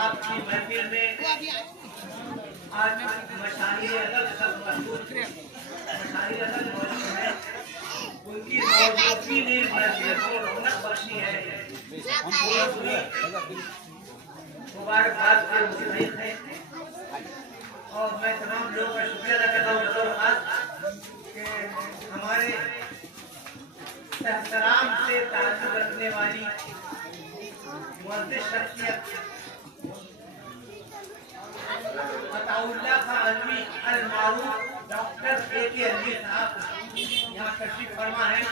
آپ کی محفل میں آج مشاہیر ادب سب موجود مشاہیر ادب موجود ہیں، ان کی موجودگی نے محفل کو رونق بخشی ہے، مبارکباد کے مستحق ہیں۔ اور میں تمام لوگوں کا شکریہ ادا کرتا ہوں بطور خاص کہ ہمارے احترام سے تعلق رکھنے والی معزز شخصیت عطا اللہ کا عالمی المعروف ڈاکٹر اے کے علی صاحب یہاں تشریف فرما ہے۔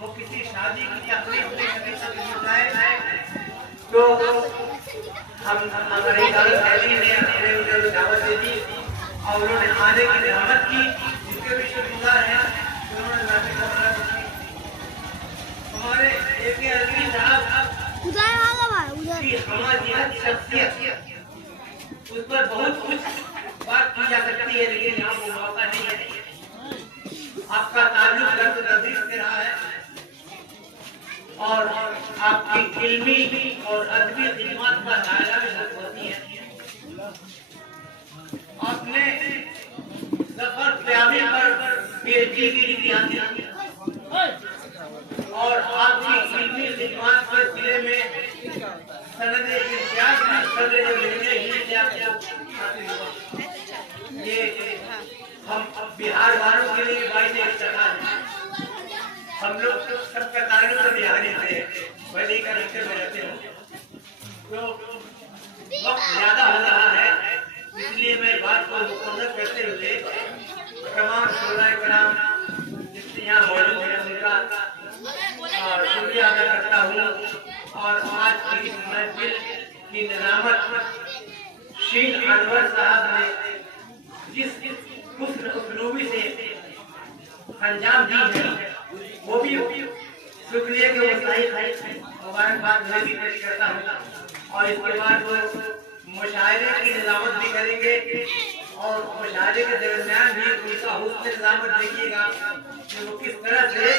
وہ کسی شادی کی تقریب میں کبھی آئے تو ہماری دعوت نے انہیں دعوت دے دی اور انہوں نے آنے کی زحمت کی، جس کے بھی شکر گزار ہیں۔ انہوں نے ہمارے اے کے علی صاحب کی ہماری شخصیت اس پر بہت کچھ بات کی جا سکتی ہے، لیکن یہاں وہ موقع نہیں ہے۔ آپ کا تعلق درس و تدریس سے رہا ہے اور آپ کی علمی اور ادبی خدمات کا دائرہ بھی بہت ہوتی ہے۔ آپ نے سفر قیامی پر پی ایچ ڈی کی ڈگری حاصل کی اور آپ کی علمی خدمات کے سلسلے میں سند امتیاز بھی صدر جمہوریہ ہند سے آپ کو حاصل ہوا۔ یہ ہم بہار والوں کے لیے باعث افتخار ہے۔ ہم لوگ سب کا تعلق تو بہاری سے ہے، ولی کا رشتے میں رہتے ہوں تو وقت زیادہ ہو رہا ہے، اس لیے میں بات کو مکمل کرتے ہوئے تمام شعراء کرام جس سے یہاں موجود ہیں ان کا شکریہ ادا کرتا ہوں۔ اور آج کی اس محفل کی نظامت شین انور صاحب نے جس حسن اسلوبی سے انجام دی ہے وہ بھی شکریہ کے مستحق ہے۔ مبارکباد میں بھی پیش کرتا ہوں اور اس کے بعد وہ مشاعرے کی نظامت بھی کریں گے اور مشاعرے کے درمیان بھی ان کا حسن نظامت دیکھیے گا کہ وہ کس طرح سے